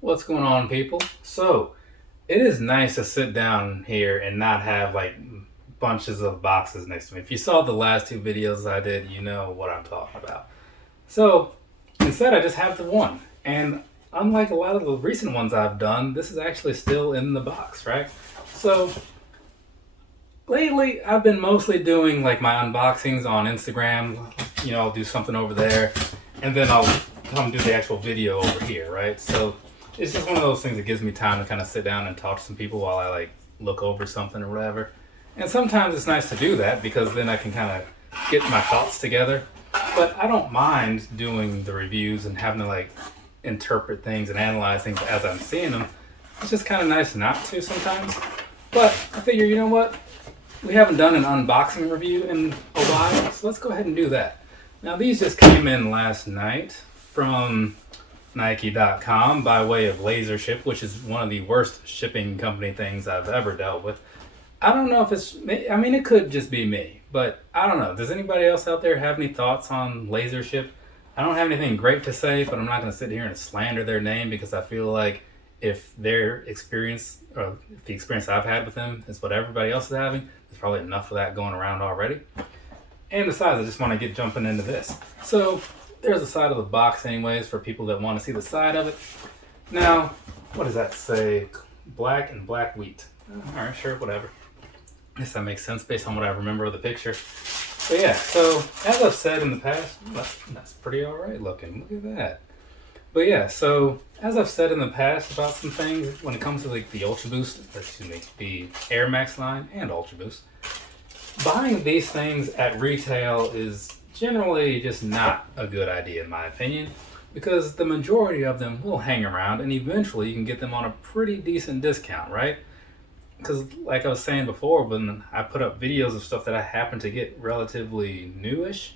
What's going on, people? So, it is nice to sit down here and not have like bunches of boxes next to me. If you saw the last two videos I did, you know what I'm talking about. So, instead, I just have the one. And unlike a lot of the recent ones I've done, this is actually still in the box, right? So, lately, I've been mostly doing like my unboxings on Instagram. I'll do something over there, and then I'll come do the actual video over here, right? So it's just one of those things that gives me time to kind of sit down and talk to some people while I like look over something or whatever. And sometimes it's nice to do that because then I can kind of get my thoughts together. But I don't mind doing the reviews and having to like interpret things and analyze things as I'm seeing them. It's just kind of nice not to sometimes. But I figure, you know what? We haven't done an unboxing review in a while, so let's go ahead and do that. Now, these just came in last night from Nike.com by way of laser ship, which is one of the worst shipping company things I've ever dealt with. I don't know if it's, I mean, it could just be me, but I don't know. Does anybody else out there have any thoughts on laser ship? I don't have anything great to say, but I'm not going to sit here and slander their name because I feel like if their experience, or if the experience I've had with them is what everybody else is having, there's probably enough of that going around already. And besides, I just want to get jumping into this. So there's the side of the box anyways for people that want to see the side of it. Now, what does that say? Black and black wheat. All right, sure, whatever. I guess that makes sense based on what I remember of the picture. But yeah, so as I've said in the past, that's pretty all right looking. Look at that. But yeah, so as I've said in the past about some things when it comes to like the the Air Max line and Ultra Boost, buying these things at retail is generally just not a good idea in my opinion, because the majority of them will hang around and eventually you can get them on a pretty decent discount, right? Because like I was saying before, when I put up videos of stuff that I happen to get relatively newish,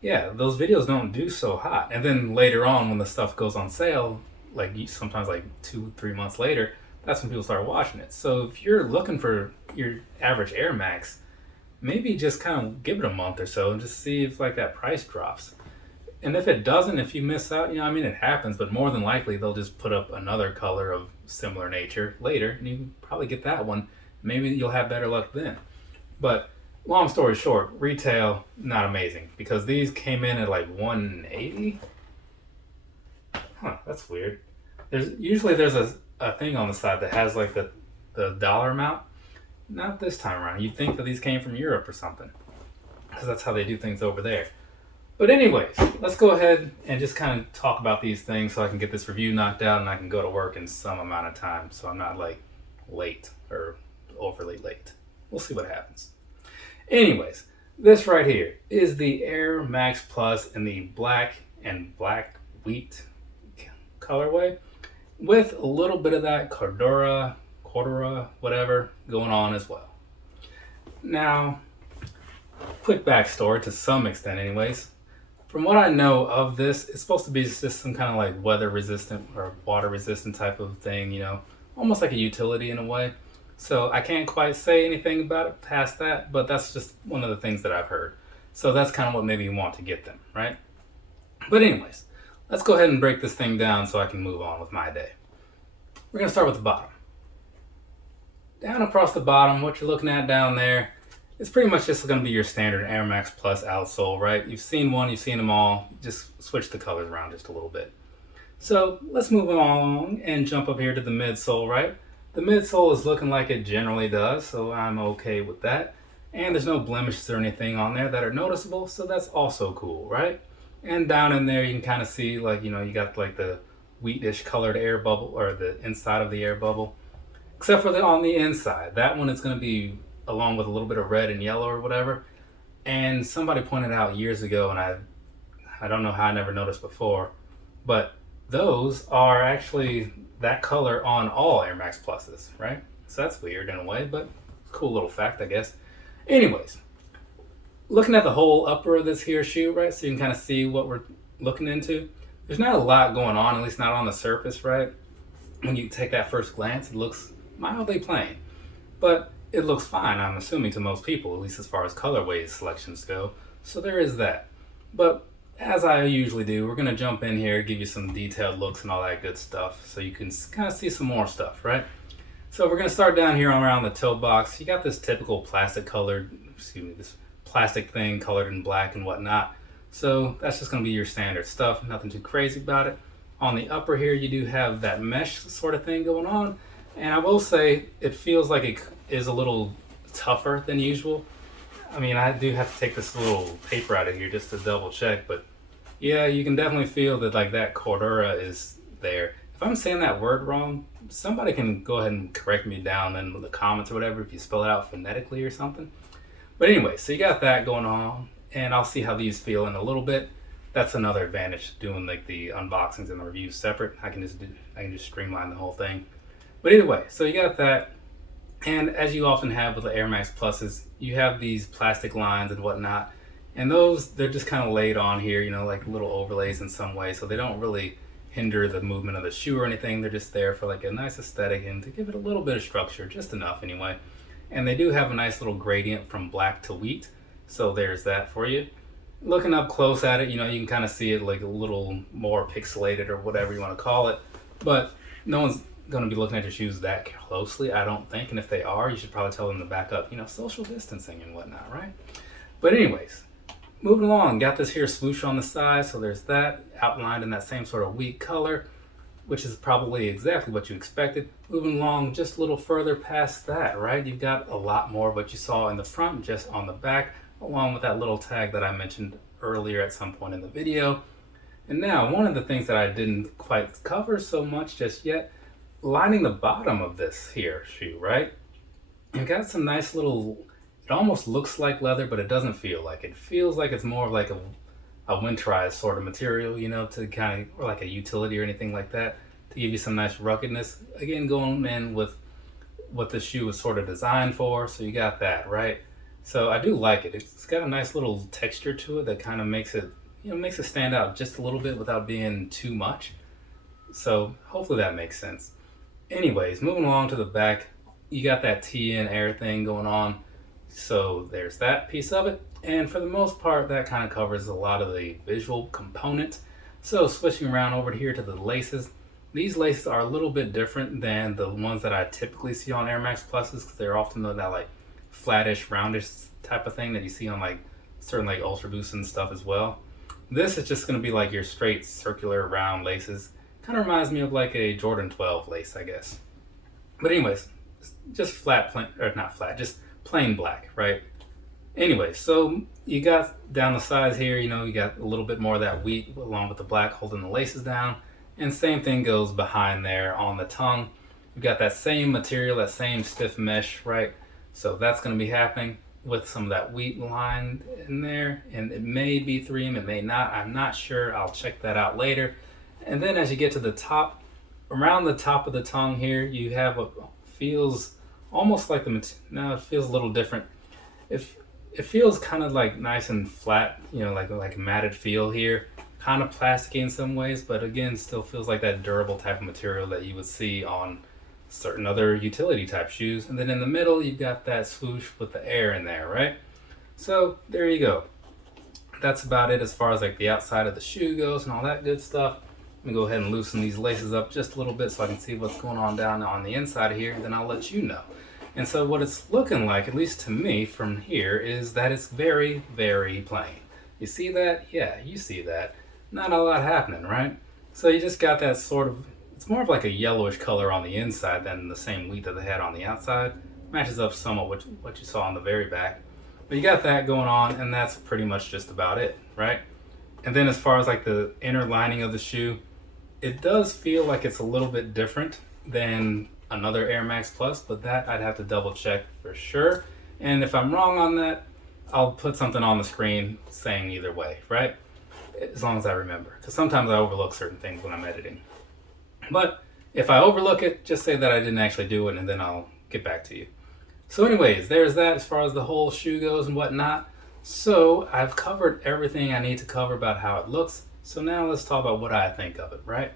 yeah, those videos don't do so hot. And then later on, when the stuff goes on sale, like sometimes like 2-3 months later, that's when people start watching it. So if you're looking for your average Air Max, maybe just kind of give it a month or so and just see if like that price drops. And if it doesn't, if you miss out, I mean, it happens, but more than likely they'll just put up another color of similar nature later, and you can probably get that one. Maybe you'll have better luck then. But long story short, retail, not amazing, because these came in at like $180. Huh, that's weird. There's a thing on the side that has like the dollar amount. Not this time around. You'd think that these came from Europe or something, because that's how they do things over there. But anyways, let's go ahead and just kind of talk about these things so I can get this review knocked out and I can go to work in some amount of time so I'm not like late or overly late. We'll see what happens. Anyways, this right here is the Air Max Plus in the black and black wheat colorway with a little bit of that Cordura, whatever, going on as well. Now, quick backstory to some extent anyways. From what I know of this, it's supposed to be just some kind of like weather resistant or water resistant type of thing, almost like a utility in a way. So I can't quite say anything about it past that, but that's just one of the things that I've heard. So that's kind of what made me want to get them, right? But anyways, let's go ahead and break this thing down so I can move on with my day. We're going to start with the bottom. Down across the bottom, what you're looking at down there, it's pretty much just going to be your standard Air Max Plus outsole, right? You've seen one, you've seen them all. Just switch the colors around just a little bit. So let's move along and jump up here to the midsole, right? The midsole is looking like it generally does, so I'm okay with that. And there's no blemishes or anything on there that are noticeable, so that's also cool, right? And down in there you can kind of see like, you got like the wheatish colored air bubble, or the inside of the air bubble. Except for on the inside. That one is going to be along with a little bit of red and yellow or whatever. And somebody pointed out years ago, and I don't know how I never noticed before, but those are actually that color on all Air Max Pluses, right? So that's weird in a way, but cool little fact, I guess. Anyways, looking at the whole upper of this here shoe, right, so you can kind of see what we're looking into. There's not a lot going on, at least not on the surface, right? When you take that first glance, it looks mildly plain, but it looks fine, I'm assuming, to most people, at least as far as colorway selections go. So there is that. But as I usually do, we're gonna jump in here, give you some detailed looks and all that good stuff, so you can kind of see some more stuff, right? So we're gonna start down here around the toe box. You got this typical plastic this plastic thing colored in black and whatnot. So that's just gonna be your standard stuff, nothing too crazy about it. On the upper here, you do have that mesh sort of thing going on. And I will say, it feels like it is a little tougher than usual. I mean, I do have to take this little paper out of here just to double check, but yeah, you can definitely feel that like that Cordura is there. If I'm saying that word wrong, somebody can go ahead and correct me down in the comments or whatever if you spell it out phonetically or something. But anyway, so you got that going on, and I'll see how these feel in a little bit. That's another advantage doing like the unboxings and the reviews separate. I can just streamline the whole thing. But either way, so you got that. And as you often have with the Air Max Pluses, you have these plastic lines and whatnot. And those, they're just kind of laid on here, you know, like little overlays in some way. So they don't really hinder the movement of the shoe or anything. They're just there for like a nice aesthetic and to give it a little bit of structure, just enough anyway. And they do have a nice little gradient from black to wheat. So there's that for you. Looking up close at it, you know, you can kind of see it like a little more pixelated or whatever you want to call it. But no one's going to be looking at your shoes that closely, I don't think. And if they are, you should probably tell them to back up, you know, social distancing and whatnot, right? But anyways, moving along, got this here swoosh on the side. So there's that outlined in that same sort of wheat color, which is probably exactly what you expected. Moving along just a little further past that, right? You've got a lot more of what you saw in the front, just on the back, along with that little tag that I mentioned earlier at some point in the video. And now, one of the things that I didn't quite cover so much just yet, lining the bottom of this here shoe, right? You've got some nice little, it almost looks like leather, but it doesn't feel like it. It feels like it's more of like a winterized sort of material, you know, to kind of, or like a utility or anything like that, to give you some nice ruggedness. Again, going in with what the shoe was sort of designed for, so you got that, right? So I do like it. It's got a nice little texture to it that kind of makes it, you know, makes it stand out just a little bit without being too much. So hopefully that makes sense. Anyways, moving along to the back, you got that TN Air thing going on. So there's that piece of it. And for the most part, that kind of covers a lot of the visual components. So switching around over here to the laces. These laces are a little bit different than the ones that I typically see on Air Max Pluses, because they're often that like flattish, roundish type of thing that you see on like certain like Ultra Boosts and stuff as well. This is just going to be like your straight circular round laces. Kind of reminds me of like a Jordan 12 lace, I guess. But anyways, just just plain black, right? Anyway, so you got down the sides here, you know, you got a little bit more of that wheat along with the black holding the laces down. And same thing goes behind there on the tongue. You've got that same material, that same stiff mesh, right? So that's going to be happening with some of that wheat line in there. And it may be 3M, it may not. I'm not sure. I'll check that out later. And then as you get to the top, around the top of the tongue here, you have what feels almost like now it feels a little different. It feels kind of like nice and flat, you know, like a matted feel here. Kind of plasticky in some ways, but again, still feels like that durable type of material that you would see on certain other utility type shoes. And then in the middle, you've got that swoosh with the air in there, right? So there you go. That's about it as far as like the outside of the shoe goes and all that good stuff. Let me go ahead and loosen these laces up just a little bit so I can see what's going on down on the inside of here, and then I'll let you know. And so what it's looking like, at least to me from here, is that it's very, very plain. You see that? Yeah, you see that. Not a lot happening, right? So you just got that sort of, it's more of like a yellowish color on the inside than the same wheat that they had on the outside. Matches up somewhat with what you saw on the very back. But you got that going on, and that's pretty much just about it, right? And then as far as like the inner lining of the shoe, it does feel like it's a little bit different than another Air Max Plus, but that I'd have to double check for sure. And if I'm wrong on that, I'll put something on the screen saying either way, right? As long as I remember, because sometimes I overlook certain things when I'm editing. But if I overlook it, just say that I didn't actually do it, and then I'll get back to you. So anyways, there's that as far as the whole shoe goes and whatnot. So I've covered everything I need to cover about how it looks. So now let's talk about what I think of it, right?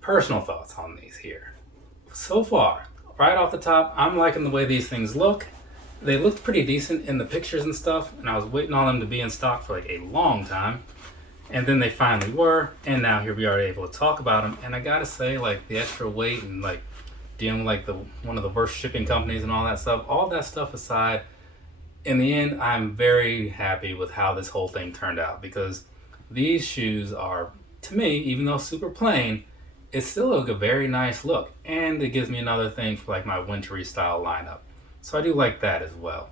Personal thoughts on these here. So far, right off the top, I'm liking the way these things look. They looked pretty decent in the pictures and stuff, and I was waiting on them to be in stock for like a long time. And then they finally were, and now here we are able to talk about them. And I gotta say, like, the extra weight and like dealing with like one of the worst shipping companies and all that stuff aside, in the end, I'm very happy with how this whole thing turned out, because these shoes are, to me, even though super plain, it's still a very nice look, and it gives me another thing for like my wintry style lineup. So I do like that as well.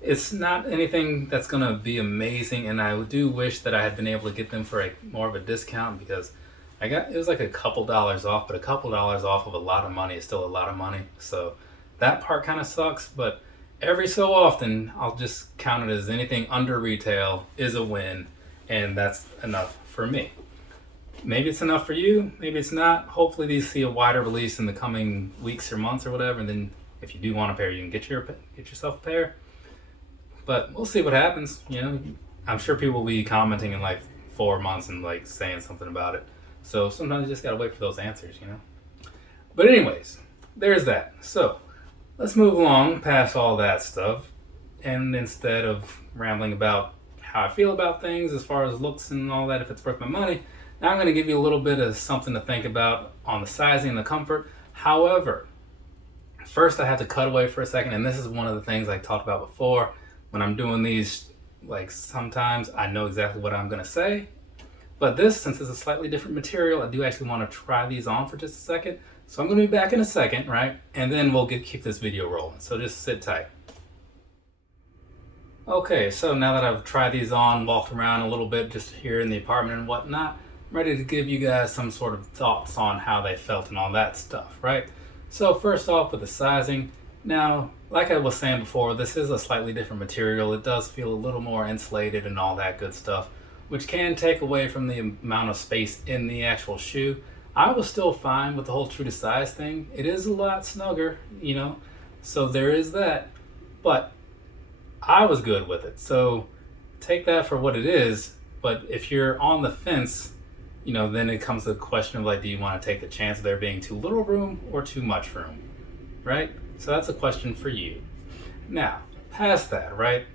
It's not anything that's gonna be amazing, and I do wish that I had been able to get them for more of a discount, because it was like a couple dollars off, but a couple dollars off of a lot of money is still a lot of money. So that part kind of sucks, but every so often I'll just count it as anything under retail is a win, and that's enough for me. Maybe it's enough for you, maybe it's not. Hopefully these see a wider release in the coming weeks or months or whatever, and then if you do want a pair, you can get yourself a pair. But we'll see what happens. I'm sure people will be commenting in like 4 months and like saying something about it. So sometimes you just gotta wait for those answers. But anyways, there's that. So let's move along past all that stuff, and instead of rambling about how I feel about things as far as looks and all that, if it's worth my money, now I'm going to give you a little bit of something to think about on the sizing and the comfort. However, first I have to cut away for a second, and this is one of the things I talked about before. When I'm doing these, like, sometimes I know exactly what I'm going to say, but this, since it's a slightly different material, I do actually want to try these on for just a second. So I'm going to be back in a second, right? And then we'll keep this video rolling. So just sit tight. Okay, so now that I've tried these on, walked around a little bit just here in the apartment and whatnot, I'm ready to give you guys some sort of thoughts on how they felt and all that stuff, right? So first off with the sizing. Now, like I was saying before, this is a slightly different material. It does feel a little more insulated and all that good stuff, which can take away from the amount of space in the actual shoe. I was still fine with the whole true to size thing. It is a lot snugger, so there is that, but I was good with it. So take that for what it is, but if you're on the fence, then it comes to the question of like, do you want to take the chance of there being too little room or too much room, right? So that's a question for you. Now, past that, right?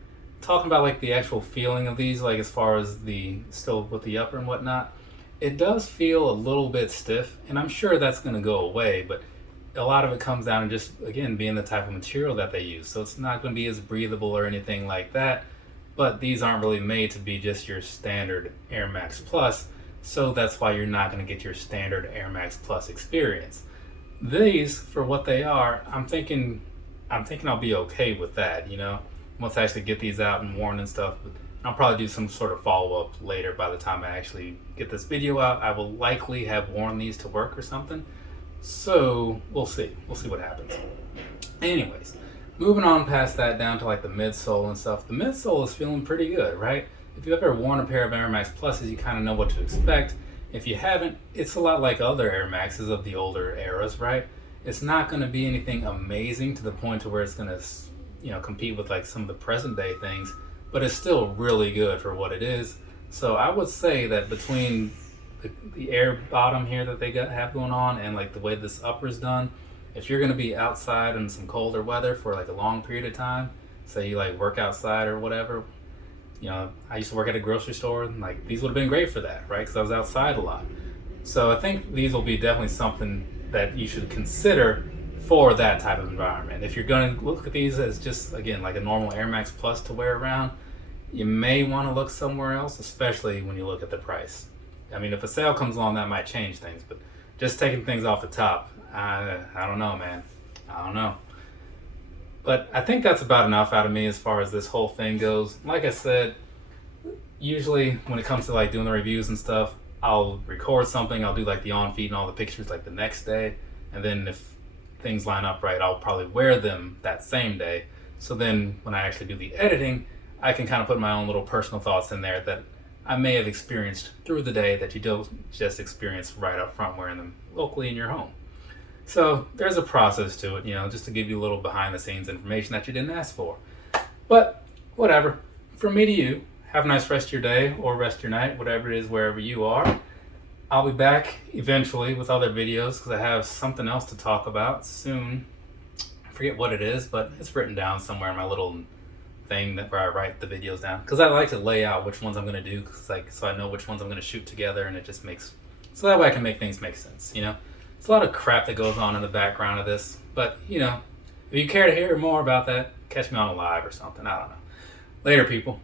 Talking about like the actual feeling of these, like as far as still with the upper and whatnot, it does feel a little bit stiff, and I'm sure that's going to go away, but a lot of it comes down to just, again, being the type of material that they use. So it's not going to be as breathable or anything like that, but these aren't really made to be just your standard Air Max Plus, so that's why you're not going to get your standard Air Max Plus experience. These, for what they are, I'm thinking I'll be okay with that, once I actually get these out and worn and stuff. But I'll probably do some sort of follow-up later. By the time I actually get this video out, I will likely have worn these to work or something. So we'll see what happens. Anyways, moving on past that down to like the midsole and stuff. The midsole is feeling pretty good, right? If you've ever worn a pair of Air Max Pluses, you kind of know what to expect. If you haven't, it's a lot like other Air Maxes of the older eras, right? It's not going to be anything amazing to the point to where it's going to, compete with like some of the present day things, but it's still really good for what it is. So I would say that between the air bottom here that they have going on and like the way this upper is done, if you're going to be outside in some colder weather for like a long period of time, say you like work outside or whatever, I used to work at a grocery store, and like these would have been great for that, right? Because I was outside a lot. So I think these will be definitely something that you should consider for that type of environment. If you're going to look at these as just, again, like a normal Air Max Plus to wear around, you may want to look somewhere else, especially when you look at the price. I mean, if a sale comes along, that might change things, but just taking things off the top, I don't know, man. I don't know. But I think that's about enough out of me as far as this whole thing goes. Like I said, usually when it comes to like doing the reviews and stuff, I'll record something, I'll do like the on-feed and all the pictures like the next day, and then if things line up right, I'll probably wear them that same day. So then when I actually do the editing, I can kind of put my own little personal thoughts in there that I may have experienced through the day that you don't just experience right up front wearing them locally in your home. So there's a process to it, just to give you a little behind the scenes information that you didn't ask for. But whatever, from me to you, have a nice rest of your day or rest of your night, whatever it is, wherever you are. I'll be back eventually with other videos because I have something else to talk about soon forget what it is, but it's written down somewhere in my little thing where I write the videos down, because I like to lay out which ones I'm going to do, cause like, so I know which ones I'm going to shoot together, and it just makes, so that way I can make things make sense, you know. It's a lot of crap that goes on in the background of this, but you know, if you care to hear more about that, catch me on a live or something. I don't know. Later, people.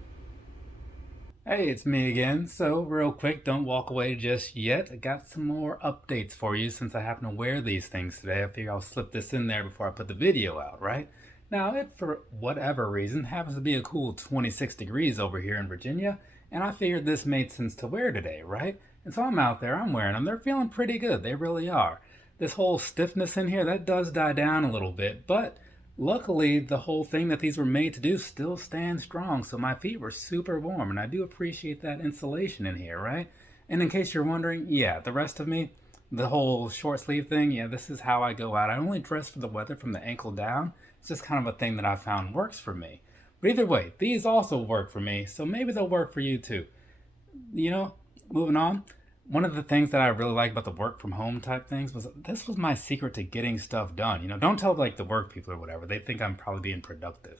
Hey, it's me again. So real quick, don't walk away just yet. I got some more updates for you since I happen to wear these things today. I figure I'll slip this in there before I put the video out, right? Now, it, for whatever reason, happens to be a cool 26 degrees over here in Virginia, and I figured this made sense to wear today, right? And so I'm out there, I'm wearing them. They're feeling pretty good. They really are. This whole stiffness in here, that does die down a little bit, but luckily, the whole thing that these were made to do still stands strong, so my feet were super warm, and I do appreciate that insulation in here, right? And in case you're wondering, yeah, the rest of me, the whole short sleeve thing, yeah, this is how I go out. I only dress for the weather from the ankle down. It's just kind of a thing that I found works for me. But either way, these also work for me, so maybe they'll work for you too. You know, moving on. One of the things that I really like about the work from home type things was this was my secret to getting stuff done. You know, don't tell like the work people or whatever. They think I'm probably being productive.